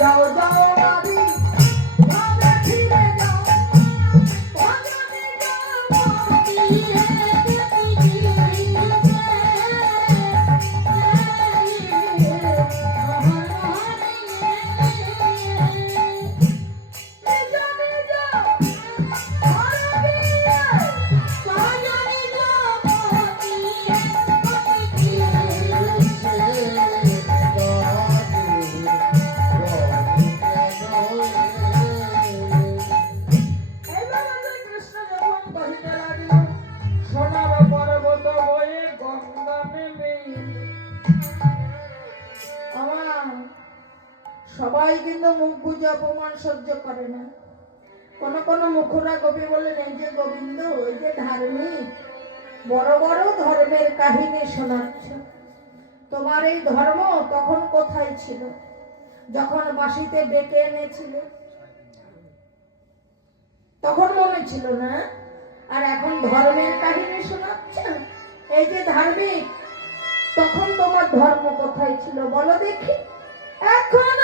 যাও যাও বাড়ি ভাবে ফিরে যাও সবাই কিন্তু মুখ বুঝে অপমান সহ্য করে না। কোন কোন মুখরা কবি বলেন, এই যে গোবিন্দ, এই যে ধার্মিক, বড় বড় ধর্মের কাহিনী শোনাচ্ছ, তোমার এই ধর্ম তখন কোথায় ছিল? যখন বাঁশিতে ডেকে এনেছিল তখন মনে ছিল না? আর এখন ধর্মের কাহিনী শোনাচ্ছ, এই যে ধার্মিক, তখন তোমার ধর্ম কোথায় ছিল বলো দেখি? এখন